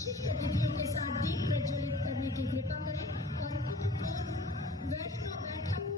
विशिष्ट अतिथियों के साथ दीप प्रज्वलित करने की कृपा करें और अभूतपूर्व वैष्णव बैठक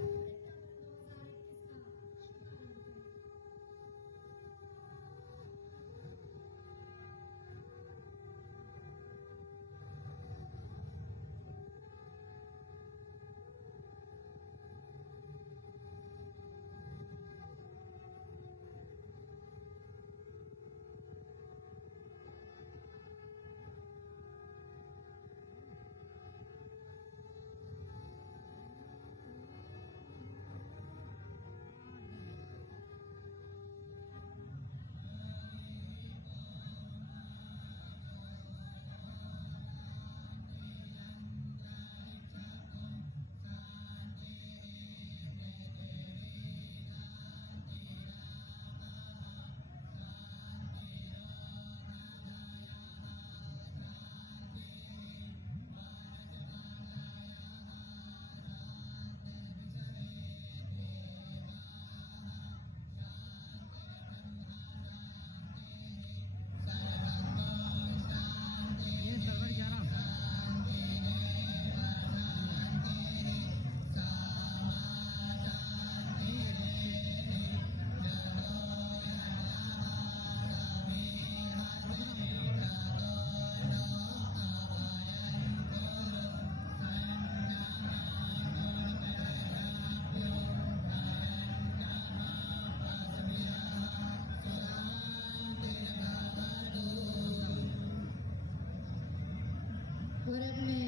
और अब मैं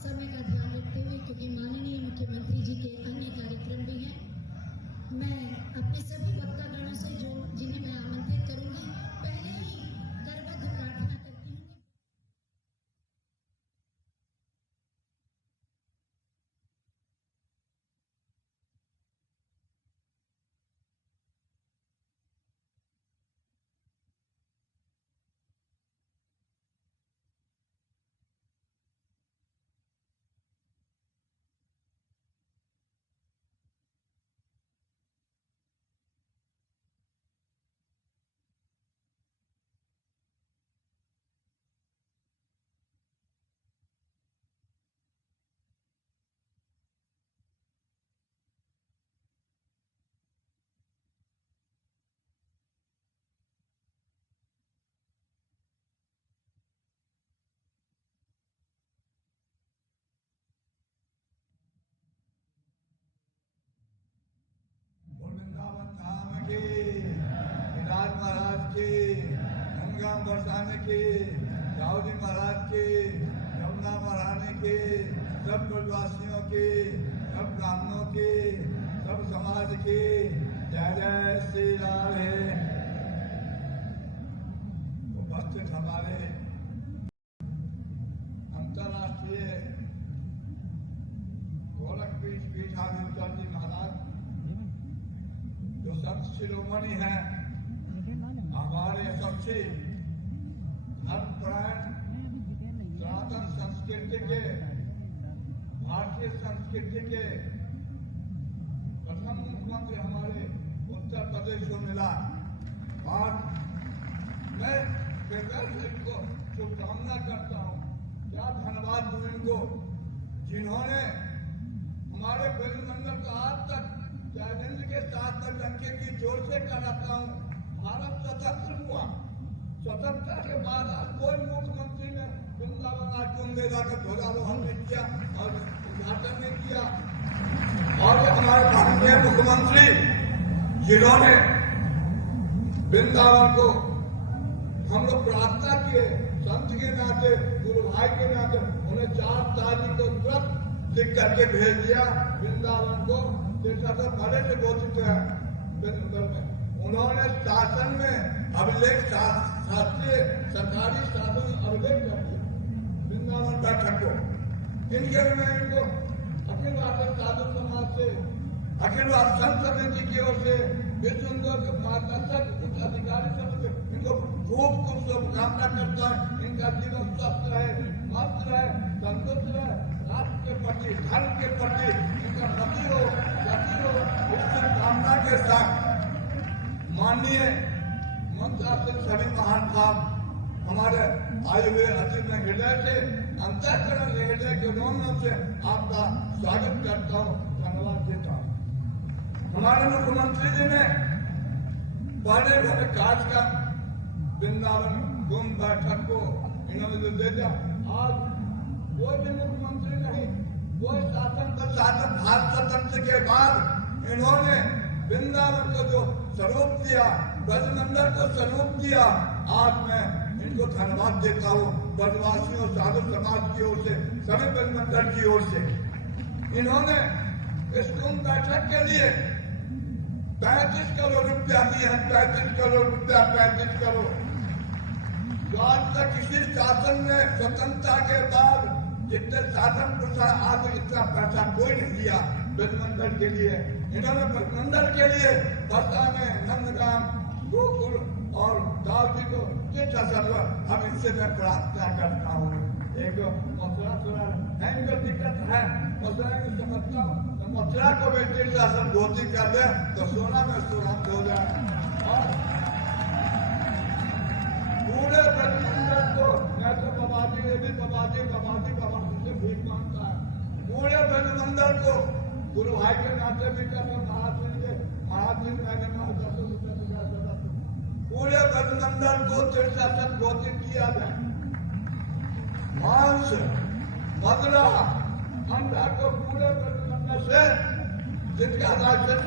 समय का ध्यान रखते हुए, क्योंकि माननीय मुख्यमंत्री जी के अन्य कार्यक्रम भी हैं, मैं अपने सभी वक्तागणों से जिन्हें मैं आमंत्रित करूंगी, पहले ही करबद्ध प्रार्थना करती हूँ। विराट महाराज के, गंगा बरसाने के, दाऊदी महाराज के, यमुना महारानी के, सब ब्रजवासियों के, सब ब्राह्मणों के, सब समाज के जय जय श्री राधे। उपस्थित हमारे अंतर्राष्ट्रीय गोरखपीठ पीठाधीश्वर जी महाराज जो संत शिरोमणि है, हमारे सबसे धर्मपरायण सनातन संस्कृति के, भारतीय संस्कृति के प्रथम मुख्यमंत्री हमारे उत्तर प्रदेश को मिला। और मैं बेहतर से इनको शुभकामना करता हूँ। क्या धन्यवाद दूं इनको, जिन्होंने हमारे ब्रजमंडल का आज तक जयनंद के साथ तक लंके की जोर से कर रखा हूँ। भारत स्वतंत्र हुआ, स्वतंत्रता के बाद आज कोई मुख्यमंत्री ने वृंदावन आज कुंभ मेला का ध्वजारोहण नहीं किया और उद्घाटन नहीं किया। और हमारे भारतीय मुख्यमंत्री जिन्होंने वृंदावन को हम लोग प्रार्थना किए, संत के नाते, गुरु भाई के नाते, उन्हें 4 तारीख को तुरंत लिख करके भेज दिया वृंदावन को। बड़े से घोषित है में उन्होंने शासन में अभिलेख, शास्त्रीय सरकारी शासन में अभिलेख कर दिया वृंदावन बैठक को। इनके मैं इनको अखिल भारतीय साधु समाज से, अखिल भारत संत समिति की ओर से, विश्व के मार्गदर्शक उच्च अधिकारी सबसे इनको खूब खूब शुभकामना करता है। इनका जीवन स्वस्थ रहे, मस्त रहे, संतुष्ट रहे, राष्ट्र के प्रति, धर्म के प्रति इनका गति हो, इस शुभकामना के साथ माननीय मंत्रालय सभी महान भाव हमारे आए हुए अति में हृदय से अंतःकरण हृदय के रोमों से आपका स्वागत करता हूँ, धन्यवाद देता हूँ। हमारे मुख्यमंत्री जी ने बड़े बड़े कार्यक्रम वृंदावन कुंभ बैठक को इन्होंने जो दे दिया, आज कोई भी मुख्यमंत्री नहीं, कोई शासन प्रशासन भारत स्वतंत्र के बाद इन्होंने वृंदावन को जो स्वरूप दिया, ब्रजमंडल को स्वरूप दिया, आज मैं इनको धन्यवाद देता हूँ ब्रजवासियों साधु समाज की ओर से, सभी ब्रजमंडल की ओर से। इन्होंने इस कुंभ बैठक के लिए 35 करोड़ रुपया दिए हैं, 35 करोड़ रुपया, 35 करोड़। जो आज तक किसी शासन में स्वतंत्रता के बाद जितने शासन प्रशासन आज इतना पैसा कोई नहीं दिया ब्रजमंडल के लिए। इन्होंने ब्रजमंडल के लिए बरसाने, नंदगाम, गोकुल और दाऊदी को जितना जरूरत, अब इनसे मैं प्रार्थना करता हूँ। एक मथुरा थोड़ा है, इनको दिक्कत है, मथुरा की समझता हूँ, तो मथुरा को भी तीन शासन धोती कर दे तो सोना में सुरक्षित हो जाए। और पूरे ब्रजमंडल को मैं तो बाबाजी ने भी बाबाजी से भीख मांगता है। पूरे ब्रजमंडल को गुरु भाई के नाते भी कर महाराज जी मैंने 10 रुपये दिया। पूरे ब्रजमंडल को तीर्थासन घोषित किया जाए। मांस, मदरा, अंडा को पूरे ब्रजमंडल से जिनका राक्षस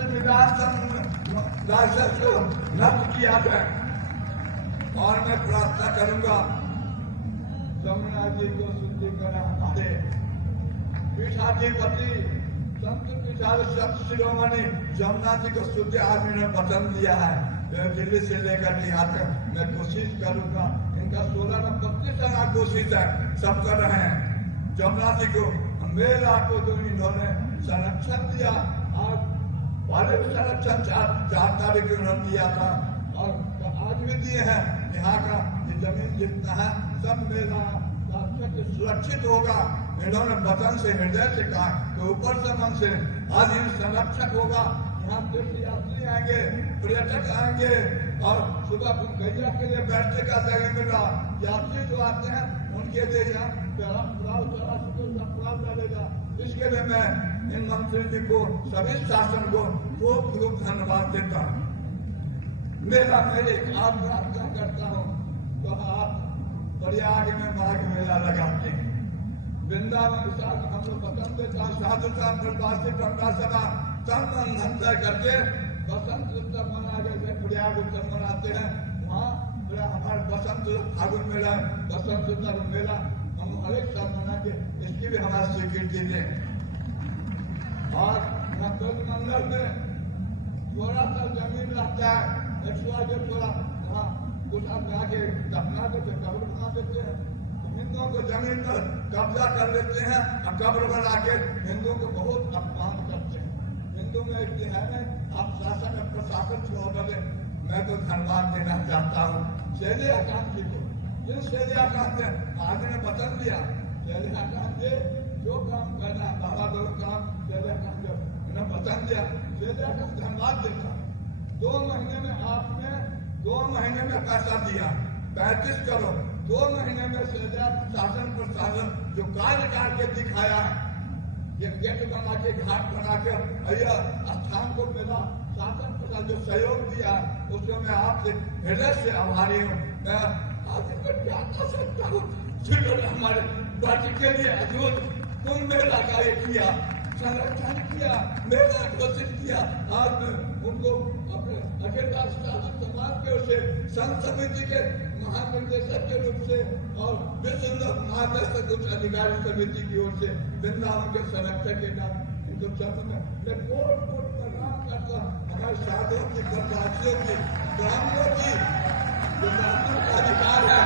राक्षस को नष्ट किया जाए। और मैं प्रार्थना करूंगा जमुना जी को शुद्धिकरण, हमारे पीठाधिपति संत पीठाधीश शिरोमणि जमुना जी को शुद्ध आदमी ने वचन दिया है। दिल्ली से लेकर यहाँ तक मैं कोशिश करूंगा। इनका 16 न 25 आना कोशिश है, सब कर रहे हैं। जमुना जी को मेला को जो इन्होंने संरक्षण दिया, आज पहले भी संरक्षण 4 तारीख को उन्होंने दिया था और आज भी दिए हैं। यहाँ का ये जमीन जितना है सब मेरा सुरक्षित होगा। इन्होंने वचन से हृदय से कहा तो ऊपर से मन से आज ये संरक्षक होगा। यहाँ तीर्थयात्री आएंगे, पर्यटक आएंगे और सुबह गैया के लिए बैठने का जगह मिला। यात्री जो आते हैं उनके लिए यहाँ डालेगा। इसके लिए मैं इन मंत्री जी को, सभी शासन को खूब धन्यवाद देता हूँ। मेरा मैं एक आप प्रार्थना करता हूँ तो आप प्रयाग में माघ मेला लगाते हैं। वृंदावन साथ हम लोग पसंद देता साधु साथ प्रवासी गंगा सभा तन मन धन तय करके बसंत उत्सव मना के प्रयाग उत्सव मनाते हैं। वहाँ हमारे बसंत फागुन मेला, बसंत उत्सव मेला हम हर एक साल मना के इसकी भी हमारी स्वीकृति दें। और मंगल में थोड़ा सा जमीन रहता है, थोड़ा वहाँ कुछ आप जाके दफना देते, कब्र बना देते हैं। हिंदुओं को जमीन पर कब्जा कर लेते हैं और कब्र बना के हिंदुओं को बहुत अपमान करते हैं। हिंदू में एक है नहीं, आप शासन और प्रशासन छोड़ दे। मैं तो धन्यवाद देना चाहता हूँ शैलियाकांत जी को। जिन शैलियाकांत ने आज ने वचन दिया, शैलियाकांत जी जो काम करना बाबा दो काम शैलियाकांत ने वचन दिया, शैलियाकांत धन्यवाद देता हूँ। 2 महीने में आपने 2 महीने में पैसा दिया 35 करोड़। 2 महीने में शासन प्रशासन जो कार्य करके दिखाया है, ये गेट बना के, घाट बना के, स्थान को मिला, शासन प्रशासन जो सहयोग दिया उसको मैं आपसे हृदय से आभारी हूँ। मैं आज क्या कर सकता हूँ। हमारे पार्टी के लिए अद्भुत कुंभ मेला कार्य किया, संरक्षण किया, मेला घोषित किया। आज मैं उनको अपने अखिल राष्ट्रीय समाज की ओर से, संत समिति के महानिर्देशक के रूप से और विश्व महादर्शक उच्च अधिकारी समिति की ओर से वृंदावन के संरक्षक के नाम इनको सब में मैं कोट प्रणाम करता हूँ। हमारे साधुओं की, ब्रजवासियों की, ब्राह्मणों की जो ब्राह्मण का अधिकार है,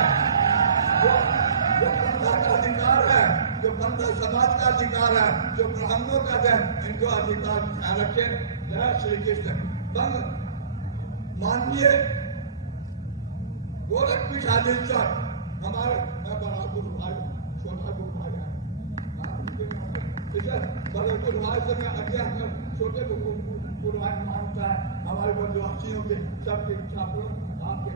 जो पंथा का अधिकार है, जो पंथा समाज का अधिकार है, जो ब्राह्मणों का है, इनको अधिकार ध्यान रखें। जय श्री कृष्ण। बंद माननीय गोरख पीठाधीश्वर हमारे, मैं बड़ा गुरु भाई, छोटा गुरु भाई है, बड़े गुरु भाई से मैं आज्ञा कर छोटे गुरु भाई मानता है। हमारे ब्रजवासियों के सबके छात्रों आपके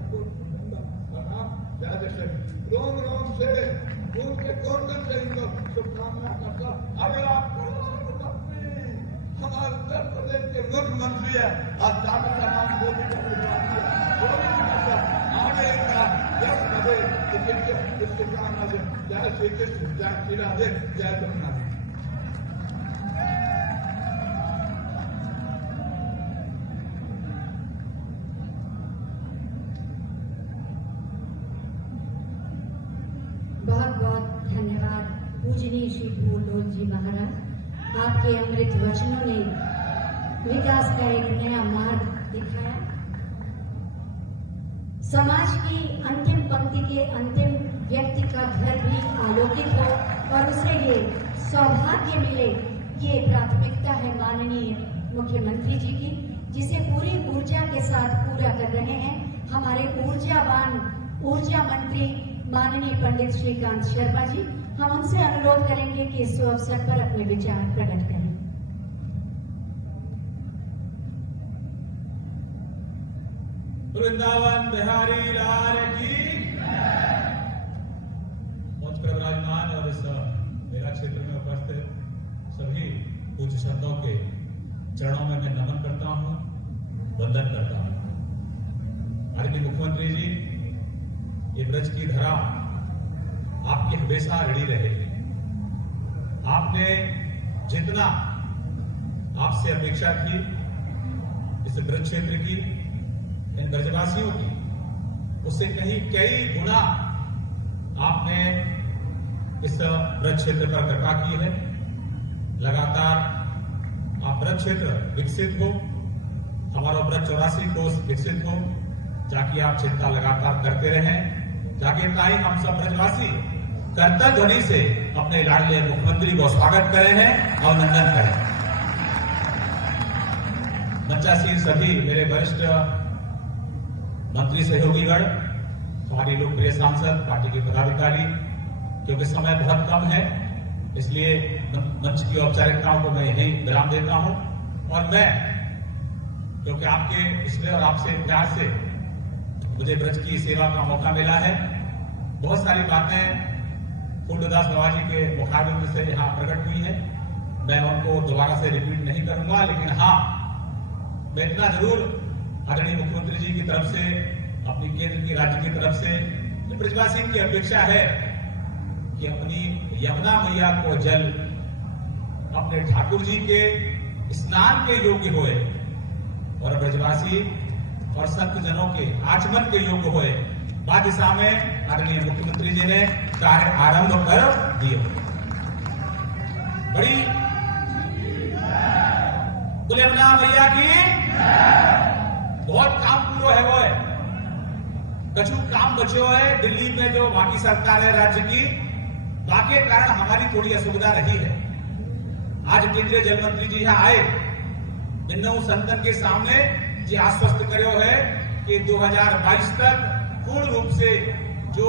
प्रणाम जैसे रोम रोम से उनके कौन से इनको शुभकामना करता। अगर आप हमारे उत्तर प्रदेश के मुख्यमंत्री है आज डॉक्टर साहब मोदी का आगे इनका यश बदे इस शुभकामना से जय श्री कृष्ण, जय श्री राधे, जय जगन्नाथ। बहुत बहुत धन्यवाद पूजनीय श्री फूलडोल जी महाराज। आपके अमृत वचनों ने विकास का एक नया मार्ग दिखाया। समाज की अंतिम पंक्ति के अंतिम व्यक्ति का घर भी आलोकित हो और उसे ये सौभाग्य मिले, ये प्राथमिकता है माननीय मुख्यमंत्री जी की, जिसे पूरी ऊर्जा के साथ पूरा कर रहे हैं हमारे ऊर्जावान ऊर्जा मंत्री माननीय पंडित श्रीकांत शर्मा जी। हम उनसे अनुरोध करेंगे कि इस अवसर पर अपने विचार प्रकट करें। वृंदावन बिहारी लाल की मंच पर विराजमान और इस मेला क्षेत्र में उपस्थित सभी पूज्य संतों के चरणों में मैं नमन करता हूं, वंदन करता हूं। माननीय मुख्यमंत्री जी, ये ब्रज की धरा आपकी हमेशा ऋणी रहेगी। आपने जितना आपसे अपेक्षा की इस ब्रज क्षेत्र की, इन ब्रजवासियों की, उससे कहीं कई गुना आपने इस ब्रज क्षेत्र पर कृपा की है। लगातार आप ब्रज क्षेत्र विकसित हो, हमारा ब्रज 84 कोस विकसित हो, ताकि आप चिंता लगातार करते रहें, ताकि हम सब ब्रजवासी कर्तव्य ध्वनि से अपने लाडले मुख्यमंत्री को स्वागत करें हैं और नंदन करें। मंचासीन सभी मेरे वरिष्ठ मंत्री सहयोगीगण, हमारी लोकप्रिय सांसद, पार्टी के पदाधिकारी, क्योंकि समय बहुत कम है इसलिए मंच की औपचारिकताओं को मैं यही विराम देता हूं। और मैं, क्योंकि आपके इसलिए और आपसे प्यार से मुझे ब्रज की सेवा का मौका मिला है, बहुत सारी बातें फूलदास बाबा जी के मुखाबिल से यहाँ प्रकट हुई है, मैं उनको दोबारा से रिपीट नहीं करूंगा। लेकिन हाँ, मैं इतना जरूर आदरणीय मुख्यमंत्री जी की तरफ से, अपनी केंद्र की राज्य की तरफ से ब्रजवासी की अपेक्षा है कि अपनी यमुना मैया को जल अपने ठाकुर जी के स्नान के योग्य होए और ब्रजवासी और संत जनों के आचमन के योग्य होए। बाद दिशा में आदरणीय मुख्यमंत्री जी ने कार्य आरंभ कर दिए। बड़ी बोले यमुना मैया की बहुत काम पूरा है वो है, कछु काम बचे है दिल्ली में जो बाकी सरकार है राज्य की, बाकी कारण हमारी थोड़ी असुविधा रही है। आज केंद्रीय जल मंत्री जी यहाँ आए, बिन्नू संतन के सामने जी आश्वस्त करो है कि 2022 तक पूर्ण रूप से जो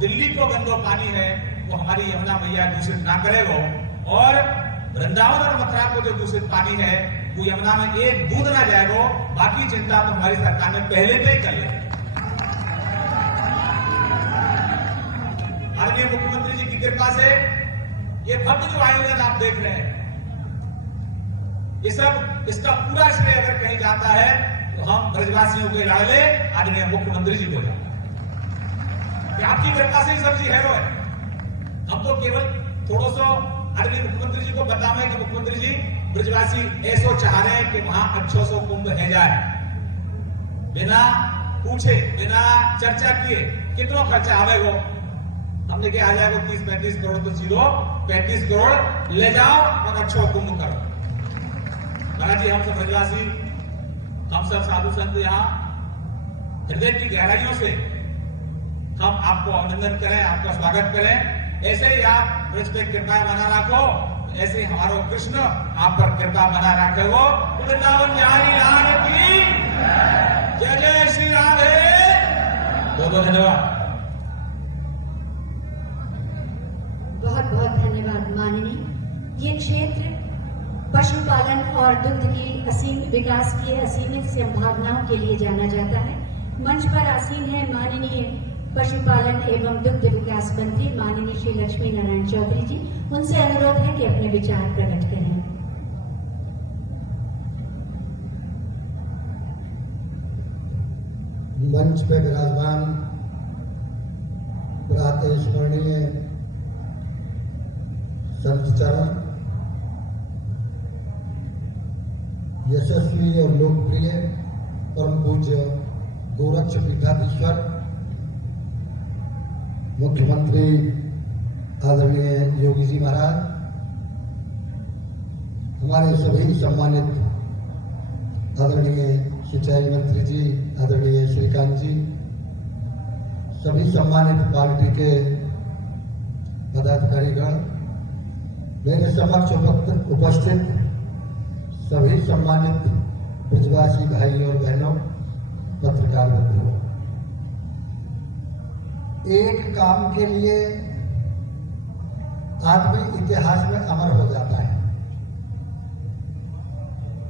दिल्ली को गंदो पानी है वो हमारी यमुना मैया दूषित ना करेगा, और वृंदावन और मथुरा को जो दूषित पानी है वो यमुना में एक बूंद ना जाएगा। बाकी चिंता तो हमारी सरकार ने पहले से ही कर ली। आदरणीय मुख्यमंत्री जी की कृपा से ये भव्य जो आयोजन आप देख रहे हैं, ये सब इसका पूरा श्रेय अगर कहीं जाता है तो हम ब्रजवासियों के लाडले आदरणीय मुख्यमंत्री जी को जाता है। आपकी कृपा से ही सब चीज है। हम तो केवल थोड़ा सा आदरणीय मुख्यमंत्री जी को बतावे कि मुख्यमंत्री जी ब्रजवासी ऐसो चाह रहे हैं कि वहां 800 कुंभ है जाए, बिना पूछे बिना चर्चा किए कितना खर्चा आवेगा। हमने क्या आ जाएगा 30-35 करोड़ तो सीधो 35 करोड़ ले जाओ और 800 कुंभ करो। महाराज जी, हम सब ब्रजवासी, हम सब साधु संत यहाँ हृदय की गहराइयों से हम आपको अभिनंदन करें, आपका स्वागत करें। ऐसे ही आप ब्रज पे कृपा बना रखो, ऐसे ही हमारा कृष्ण आप पर कृपा बना रखे हो। वृंदावन बिहारी लाल की जय जय श्री राधे। बहुत धन्यवाद। बहुत बहुत धन्यवाद माननीय। ये क्षेत्र पशुपालन और दुग्ध की असीम विकास की असीमित संभावनाओं के लिए जाना जाता है। मंच पर आसीन है माननीय पशुपालन एवं दुग्ध विकास मंत्री माननीय श्री लक्ष्मी नारायण चौधरी जी, उनसे अनुरोध है कि अपने विचार प्रकट करें। मंच पे विराजमान प्रातः स्मरणीय संतचरण, यशस्वी और लोकप्रिय परम पूज्य गोरक्ष पीठाधीश्वर मुख्यमंत्री आदरणीय योगी जी महाराज, हमारे सभी सम्मानित आदरणीय सिंचाई मंत्री जी, आदरणीय श्रीकांत जी, सभी सम्मानित पार्टी के पदाधिकारीगण, मेरे समक्ष उपस्थित सभी सम्मानित ब्रजवासी भाई और बहनों, पत्रकार मित्रों, एक काम के लिए आदमी इतिहास में अमर हो जाता है,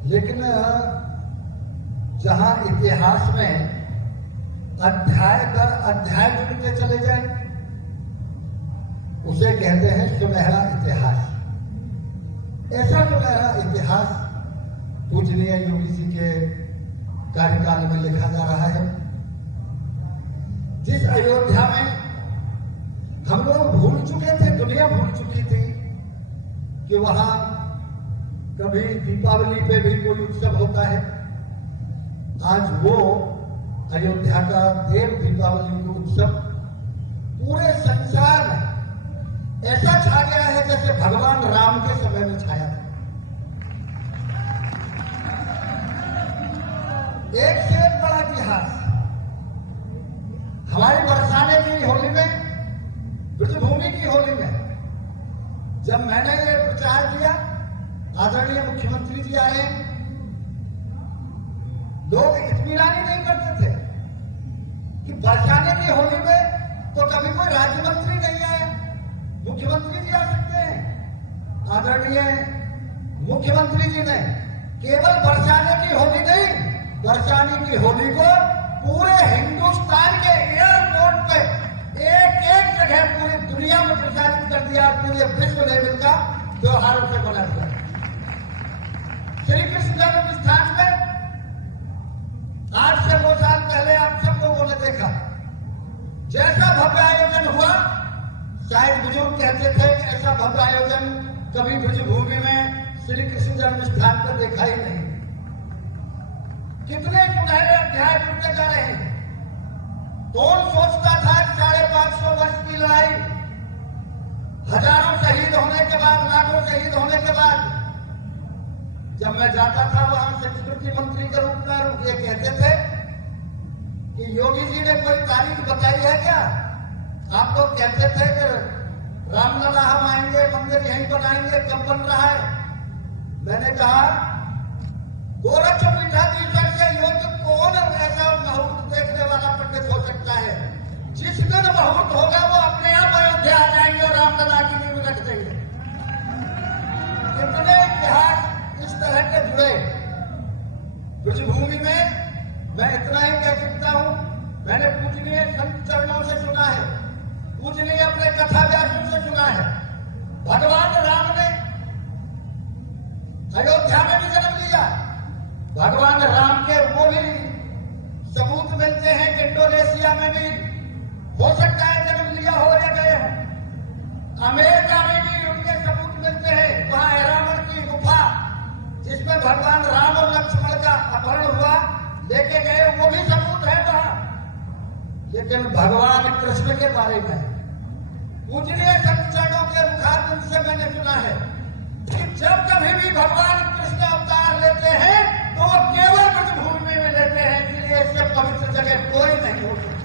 लेकिन जहां इतिहास में अध्याय दर अध्याय जुड़ते चले जाए उसे कहते हैं सुनहरा इतिहास। ऐसा सुनहरा इतिहास पूजनीय योगी जी के कार्यकाल में लिखा जा रहा है। जिस अयोध्या में हम लोग भूल चुके थे, दुनिया भूल चुकी थी कि वहां कभी दीपावली पे भी कोई उत्सव होता है, आज वो अयोध्या का देव दीपावली उत्सव पूरे संसार में ऐसा छा गया है जैसे भगवान राम के समय में छाया था। एक से एक बड़ा इतिहास। हमारी बरसाने की होली में, ब्रजभूमि की होली में जब मैंने ये प्रचार किया, आदरणीय मुख्यमंत्री जी आए, लोग इत्मीनान ही नहीं करते थे कि बरसाने की होली में तो कभी कोई राज्य मंत्री नहीं आया, मुख्यमंत्री जी आ सकते हैं। आदरणीय मुख्यमंत्री जी ने केवल बरसाने की होली नहीं, बरसाने की होली को पूरे हिंदुस्तान के एयरपोर्ट पे एक एक जगह पूरी दुनिया में प्रचारित कर दिया, पूरे विश्व लेवल का त्योहार उसे बना दिया। श्री कृष्ण जन्म स्थान में आज से 2 साल पहले आप सब लोगों ने देखा जैसा भव्य आयोजन हुआ, शायद बुजुर्ग कहते थे कि ऐसा भव्य आयोजन कभी ब्रजभूमि में श्री कृष्ण जन्म स्थान पर देखा ही नहीं। कितने सुनहरे अध्याय जुड़ते जा रहे हैं। कौन सोचता था कि 550 वर्ष की लड़ाई, हजारों शहीद होने के बाद, लाखों शहीद होने के बाद, जब मैं जाता था वहां संस्कृति मंत्री के रूप में, ये कहते थे कि योगी जी ने कोई तारीख बताई है क्या? आप लोग कहते थे कि रामलला हम आएंगे, मंदिर यहीं बनाएंगे, कब बन रहा है? मैंने कहा गोरक्ष पीठाधीश्वर से योग्य कौन ऐसा मुहूर्त देखने वाला पंडित हो सकता है? जिस दिन मुहूर्त होगा वो अपने आप अयोध्या आ जाएंगे और रामलला की नींव रख देंगे। कितने इतिहास इस तरह के जुड़े। ब्रजभूमि में मैं इतना ही कह सकता हूं, मैंने पूजनीय संत चरणों से सुना है, पूजनीय अपने कथा व्यासों से सुना है, भगवान राम ने अयोध्या में भी जन्म लिया। भगवान राम के वो भी सबूत मिलते हैं कि इंडोनेशिया में भी हो सकता है जन्म लिया हो या गए हो। अमेरिका में भी उनके सबूत मिलते हैं। वहां रावण की गुफा जिसमें भगवान राम और लक्ष्मण का अपहरण हुआ, लेके गए, वो भी सबूत है वहां। लेकिन भगवान कृष्ण के बारे में पूजनीय संत चरणों के मुखारबिंद से मैंने सुना है कि जब कभी भी भगवान कृष्ण अवतार लेते हैं तो वो केवल ब्रजभूमि में लेते हैं, इसलिए इससे पवित्र जगह कोई नहीं हो सकती।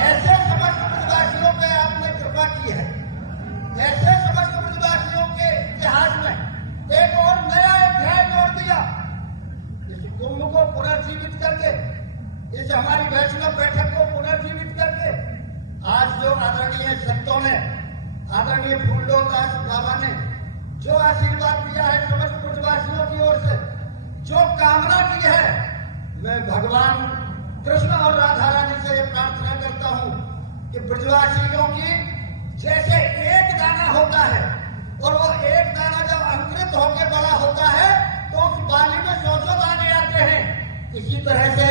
ऐसे समस्त ब्रजवासियों पे आपने कृपा की है, ऐसे समस्त ब्रजवासियों के इतिहास में एक और नया अध्याय जोड़ दिया। इस कुंभ को पुनर्जीवित करके, इस हमारी वैष्णव बैठक को पुनर्जीवित करके, आज जो आदरणीय संतों ने, आदरणीय फूलडोल दास बाबा ने जो आशीर्वाद दिया है समस्त ब्रजवासियों की ओर से, जो कामना की है, मैं भगवान कृष्ण और राधा रानी से ये प्रार्थना करता हूं कि ब्रजवासियों की जैसे एक दाना होता है और वो एक दाना जब अंकुरित होकर बड़ा होता है तो उस बाली में 100 दाने आते हैं। इसी तरह से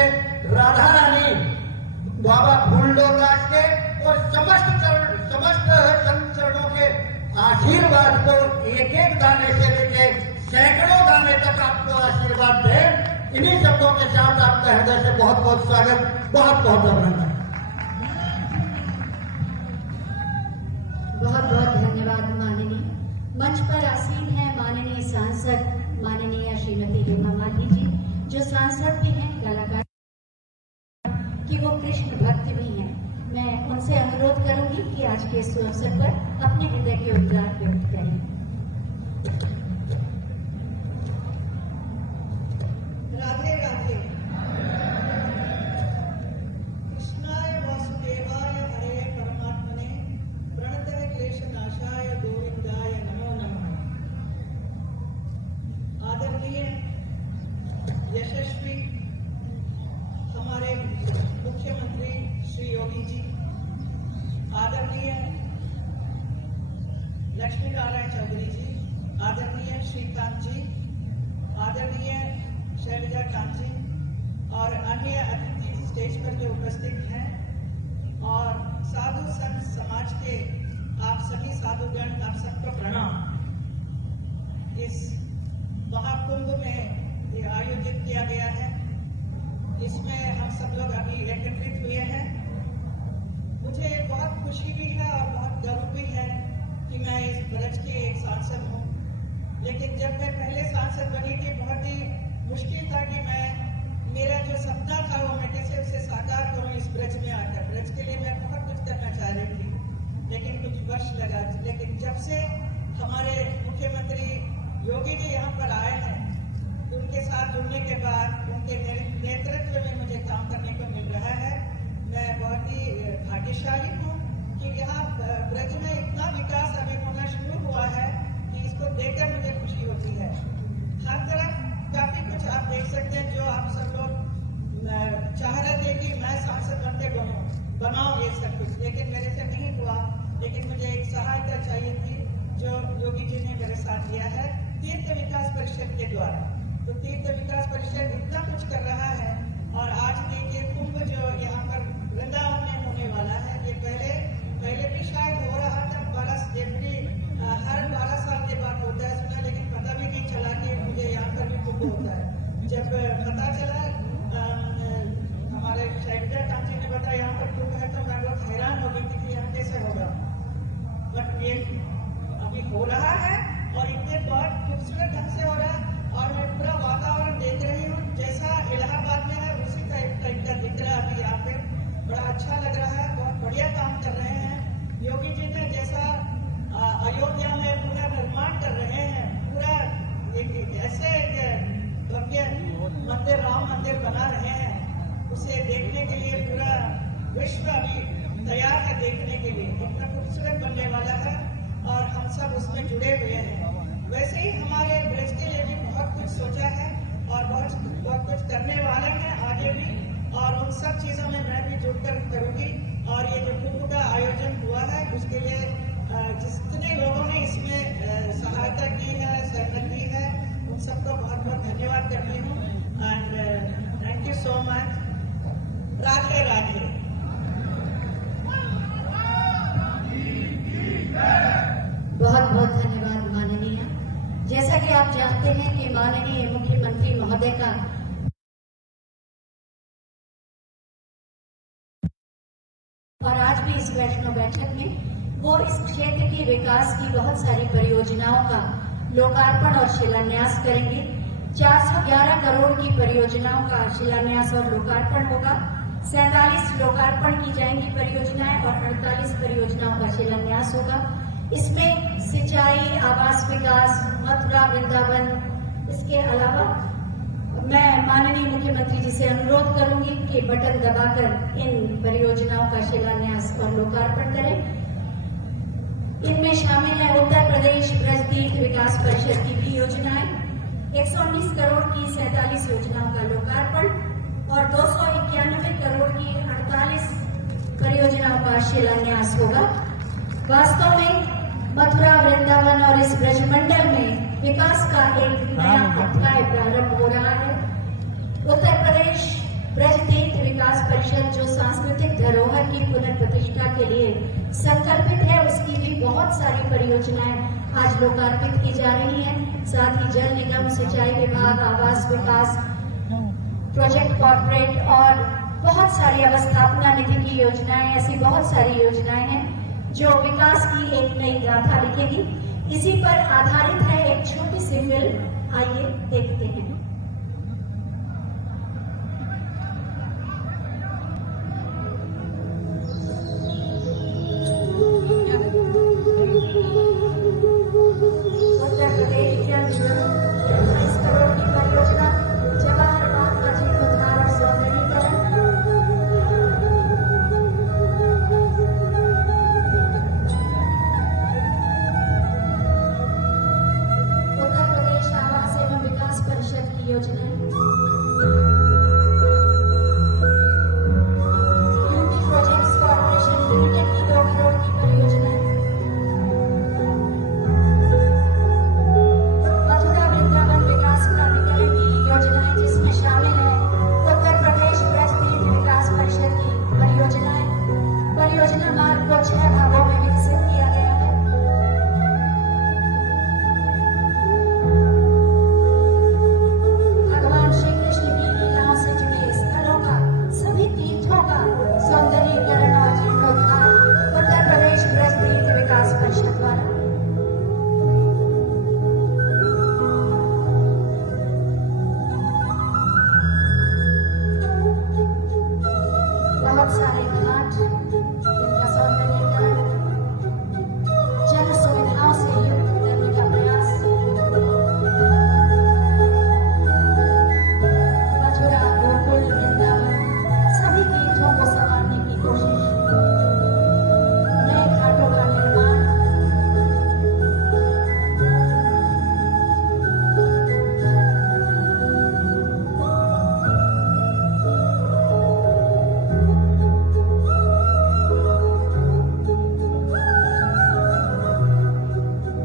राधा रानी बाबा फूलडोलदास के और समस्त संत चरणों के आशीर्वाद को एक एक दाने से लेके सैकड़ों दाने तक आपको आशीर्वाद दे। इन्हीं शब्दों के साथ आपका हृदय से बहुत बहुत स्वागत, बहुत बहुत अभिनंदन। बहुत बहुत धन्यवाद माननीय। मंच पर आसीन है माननीय सांसद माननीय श्रीमती हेमा मालिनी जी, जो सांसद भी हैं, कलाकार कि वो कृष्ण भक्त भी हैं। मैं उनसे अनुरोध करूंगी कि आज के इस अवसर पर अपने हृदय के उद्गार व्यक्त करें। राधे राधे। कृष्णाय वासुदेवाय हरे परमात्मने प्रणतः क्लेशनाशाय गोविंदाय नमो नमः। आदरणीय यशस्वी हमारे मुख्यमंत्री श्री योगी जी, आदरणीय लक्ष्मी नारायण चौधरी जी, आदरणीय श्रीकांत जी, आदरणीय शैलजा कांत जी और अन्य अतिथि स्टेज पर जो उपस्थित हैं, और साधु संत समाज के आप सभी साधुगण, आप सबको प्रणाम। इस महाकुंभ में ये आयोजित किया गया है, इसमें हम सब लोग अभी एकत्रित हुए हैं। मुझे बहुत खुशी भी है और बहुत गर्व भी है कि मैं इस ब्रज की एक सांसद हूँ। लेकिन जब मैं पहले सांसद बनी थी, बहुत ही मुश्किल था कि मेरा जो सपना था वो मैं कैसे उसे साकार करूँ इस ब्रज में आकर। ब्रज के लिए मैं बहुत कुछ करना चाह रही थी, लेकिन कुछ वर्ष लगा। लेकिन जब से हमारे मुख्यमंत्री योगी जी यहाँ पर आए हैं, तो उनके साथ जुड़ने के बाद उनके नेतृत्व में मुझे काम करने को मिल रहा है। मैं बहुत ही भाग्यशाली हूँ कि यहाँ ब्रज में इतना विकास अभी होना शुरू हुआ है कि इसको देखकर मुझे खुशी होती है। हर तरफ काफी कुछ आप देख सकते हैं, जो आप सब लोग चाह रहे थे कि मैं सांसद बनते बनाऊं ये सब कुछ, लेकिन मेरे से नहीं हुआ। लेकिन मुझे एक सहायता चाहिए थी जो योगी जी ने मेरे साथ दिया है तीर्थ विकास परिषद के द्वारा। तो तीर्थ विकास परिषद इतना कुछ कर रहा है, और आज देखिए कुंभ जो यहाँ पर वृंदावन में होने वाला है, ये पहले भी शायद हो रहा था 12 जनवरी, हर 12 साल के बाद होता है सुना, लेकिन पता भी नहीं चला कि मुझे यहाँ पर भी कुंभ होता है। जब पता चला, हमारे शैलजा कांची ने बताया यहाँ पर कुंभ है, तो मैं बहुत हैरान हो गई थी कि यहाँ कैसे होगा। बट ये अभी हो रहा है और इतने बहुत खूबसूरत ढंग से हो रहा है, और मैं पूरा वातावरण देख रही हूँ जैसा इलाहाबाद में है उसी टाइप का दिख रहा है अभी यहाँ पे। बड़ा अच्छा लग रहा है, बहुत बढ़िया काम कर रहे हैं योगी जी ने। जैसा अयोध्या में पूरा निर्माण कर रहे हैं, पूरा ऐसे भव्य मंदिर, राम मंदिर बना रहे हैं, उसे देखने के लिए पूरा विश्व अभी तैयार है देखने के लिए। इतना खूबसूरत बनने वाला है और हम सब उसमें जुड़े हुए हैं। वैसे ही हमारे ब्रज के लिए भी बहुत कुछ सोचा है और बहुत कुछ करने वाले हैं आगे भी, और उन सब चीजों में मैं भी जुड़कर करूंगी। और ये जो कुंभ का आयोजन हुआ है उसके लिए जितने लोगों ने इसमें सहायता की है, सहमत दी है, उन सबको बहुत बहुत धन्यवाद करती हूँ। And thank you so much. Radhe Radhe. बहुत बहुत धन्यवाद माननीय। जैसा कि आप जानते हैं कि माननीय मुख्यमंत्री महोदय का और आज भी इस वैष्णव बैठक में वो इस क्षेत्र के विकास की बहुत सारी परियोजनाओं का लोकार्पण और शिलान्यास करेंगे। 411 करोड़ की परियोजनाओं का शिलान्यास और लोकार्पण होगा। 47 लोकार्पण की जाएंगी परियोजनाएं और 48 परियोजनाओं का शिलान्यास होगा। इसमें सिंचाई, आवास विकास, मथुरा, वृंदावन, इसके अलावा मैं माननीय मुख्यमंत्री जी से अनुरोध करूंगी कि बटन दबाकर इन परियोजनाओं का शिलान्यास और लोकार्पण करें। इनमें शामिल है उत्तर प्रदेश ब्रज तीर्थ विकास परिषद की भी योजनाएं, 119 करोड़ की 47 योजनाओं का लोकार्पण और 291 करोड़ की 48 परियोजनाओं का शिलान्यास होगा। वास्तव में मथुरा, वृंदावन और इस ब्रजमंडल में विकास का एक नया अध्याय प्रारंभ हो रहा है। उत्तर प्रदेश ब्रज तीर्थ विकास परिषद जो सांस्कृतिक धरोहर की पुनर्प्रतिष्ठा के लिए संकल्पित है, उसकी भी बहुत सारी परियोजनाएं आज लोकार्पित की जा रही हैं। साथ ही जल निगम, सिंचाई विभाग, आवास विकास, प्रोजेक्ट कॉर्पोरेट और बहुत सारी अवस्थापना निधि की योजनाएं, ऐसी बहुत सारी योजनाएं हैं जो विकास की एक नई गाथा लिखेगी। इसी पर आधारित है एक छोटी सी फिल्म, आइए देखते हैं। उत्तर प्रदेश जल निगम 28 करोड़ की परियोजना, जवाहर बाग का जीर्णोद्धार और सौंदर्यीकरण। उत्तर प्रदेश आवास एवं विकास परिषद की योजना, यूपी प्रोजेक्ट्स कॉर्पोरेशन लिमिटेड की 2 करोड़ की परियोजना, मथुरा वृंदावन विकास प्राधिकरण की योजनाएं जिसमें शामिल है उत्तर प्रदेश ब्रज तीर्थ विकास परिषद की परियोजनाएं। परियोजना मार्ग को 6 भागों में विकसित किया गया है। भगवान श्री कृष्ण की लीलाओं से जुड़े स्थलों का, सभी तीर्थों का सौंदर्यीकरण और जीर्णोद्धार उत्तर प्रदेश ब्रज तीर्थ विकास परिषद द्वारा। बहुत सारे घाट जिनका सौंदर्यीकरण, जन सुविधाओं से युक्त करने का प्रयास। मथुरा, गोकुल, वृंदावन सभी तीर्थों को संवारने की कोशिश। नए घाटों का निर्माण,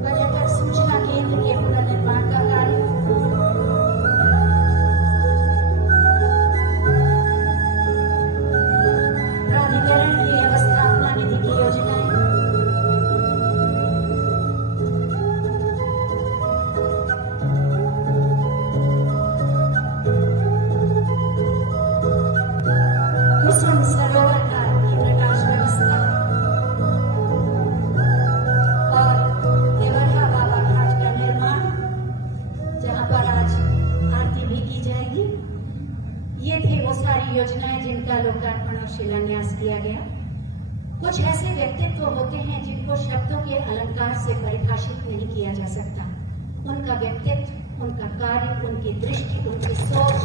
पर्यटक सूचना केंद्र के पुनर्निर्माण का कार्य, प्राधिकरण की अवस्थापना निधि की योजनाएं, कुसुम सरोवर की प्रकाश व्यवस्था और देवरहा बाबा घाट का निर्माण, जहां पर आज आरती भी की जाएगी। ये थी वो सारी योजनाएं जिनका लोकार्पण और शिलान्यास किया गया। कुछ ऐसे व्यक्तित्व होते हैं जिनको शब्दों के अलंकार से परिभाषित नहीं किया जा सकता। उनका व्यक्तित्व, उनका कार्य, उनकी दृष्टि, उनकी सोच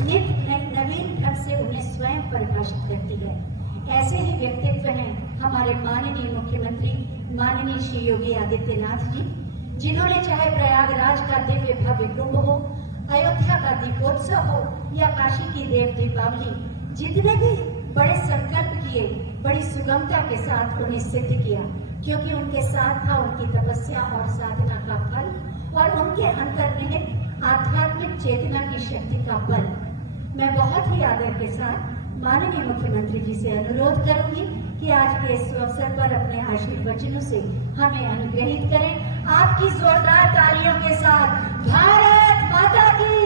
नित्य नवीन ढंग से उन्हें स्वयं परिभाषित करती है। ऐसे ही व्यक्तित्व हैं हमारे माननीय मुख्यमंत्री माननीय श्री योगी आदित्यनाथ जी, जिन्होंने चाहे प्रयागराज का दिव्य भव्य कुंभ हो, अयोध्या का दीपोत्सव हो या काशी की देव दीपावली, जितने भी बड़े संकल्प किए, बड़ी सुगमता के साथ उन्हें सिद्ध किया, क्योंकि उनके साथ था उनकी तपस्या और साधना का फल और उनके अंतर्निहित आध्यात्मिक चेतना की शक्ति का बल। मैं बहुत ही आदर के साथ माननीय मुख्यमंत्री जी से अनुरोध करूंगी कि आज के इस अवसर पर अपने आशीर्वचनों से हमें अनुग्रहित करें। आपकी जोरदार तालियों के साथ भारत माता की।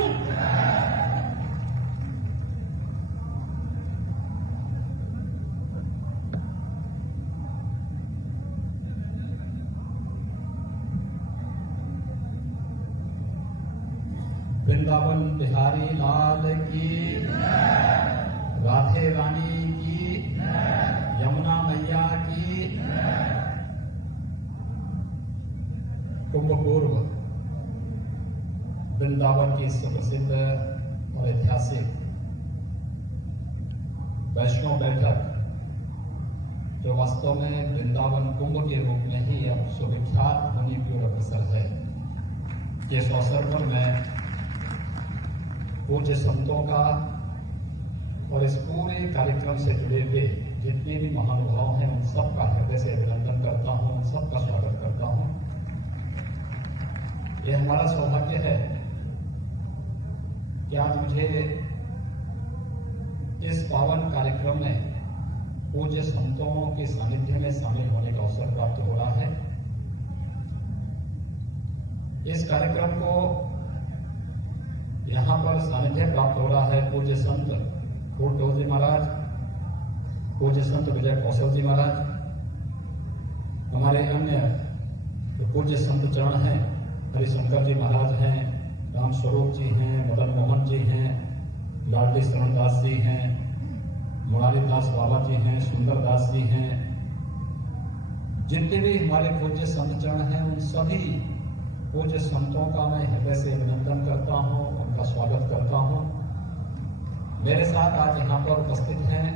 वृंदावन बिहारी लाल की, राधे रानी की, यमुना मैया की। कुंभ पूर्व वृंदावन की सुप्रसिद्ध और ऐतिहासिक वैष्णव बैठक, जो वास्तव में वृंदावन कुंभ के रूप में ही अब सुविख्यात होने की ओर अग्रसर है। इस अवसर पर मैं पूज्य संतों का, और इस पूरे कार्यक्रम से जुड़े हुए जितने भी महानुभाव हैं उन सबका हृदय से अभिनंदन करता हूं, उन सबका स्वागत करता हूं। यह हमारा सौभाग्य है कि आज मुझे इस पावन कार्यक्रम में पूज्य संतों के सानिध्य में शामिल होने का अवसर प्राप्त हो रहा है। इस कार्यक्रम को यहां पर सानिध्य प्राप्त हो रहा है पूज्य संत फूलटोल जी महाराज, पूज्य संत विजय कौशल जी महाराज, हमारे अन्य जो पूज्य संत चरण हैं, हरिशंकर जी महाराज हैं, राम स्वरूप जी हैं, मदन मोहन जी हैं, लाडली शरणदास जी हैं, मुरारी दास बाबा जी हैं, सुंदर दास जी हैं, जितने भी हमारे पूज्य संत चरण हैं उन सभी पूज्य संतों का मैं हृदय से अभिनंदन करता हूं, उनका स्वागत करता हूं। मेरे साथ आज यहां पर उपस्थित हैं